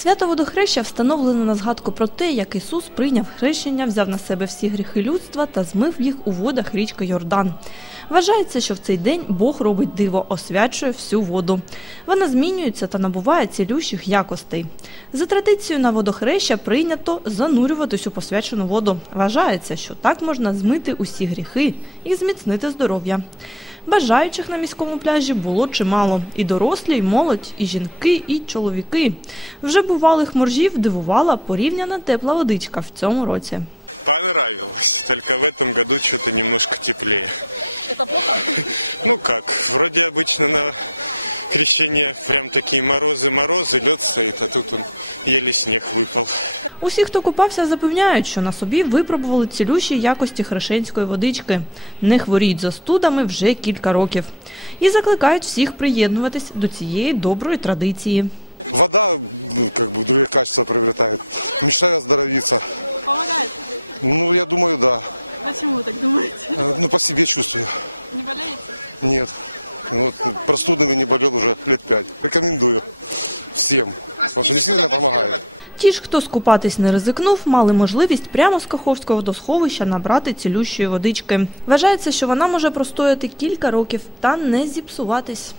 Свято водохреща встановлено на згадку про те, як Ісус прийняв хрещення, взяв на себе всі гріхи людства та змив їх у водах річки Йордан. Вважається, що в цей день Бог робить диво, освячує всю воду. Вона змінюється та набуває цілющих якостей. За традицією на водохреща прийнято занурюватись у посвячену воду. Вважається, що так можна змити усі гріхи і зміцнити здоров'я. Бажаючих на міському пляжі було чимало. І дорослі, і молодь, і жінки, і чоловіки. Вже бувалих моржів дивувала порівняна тепла водичка в цьому році. Ну как, вроде обычно крещение прям такие морозы, морозы, лед стоит, а тут он еле снег выпал. Усі, хто купався, запевняють, що на собі випробували цілющі якості хрешенської водички, не хворіють застудами вже кілька років. І закликають всіх приєднуватись до цієї доброї традиції. Вода, ну, как бы, мне кажется, правда, там мешает остановиться. Ну, я думаю, да. Ну, по себе чувствую. Нет. Ті ж, хто скупатись не ризикнув, мали можливість прямо з Каховського водосховища набрати цілющої водички. Вважається, що вона може простояти кілька років та не зіпсуватись.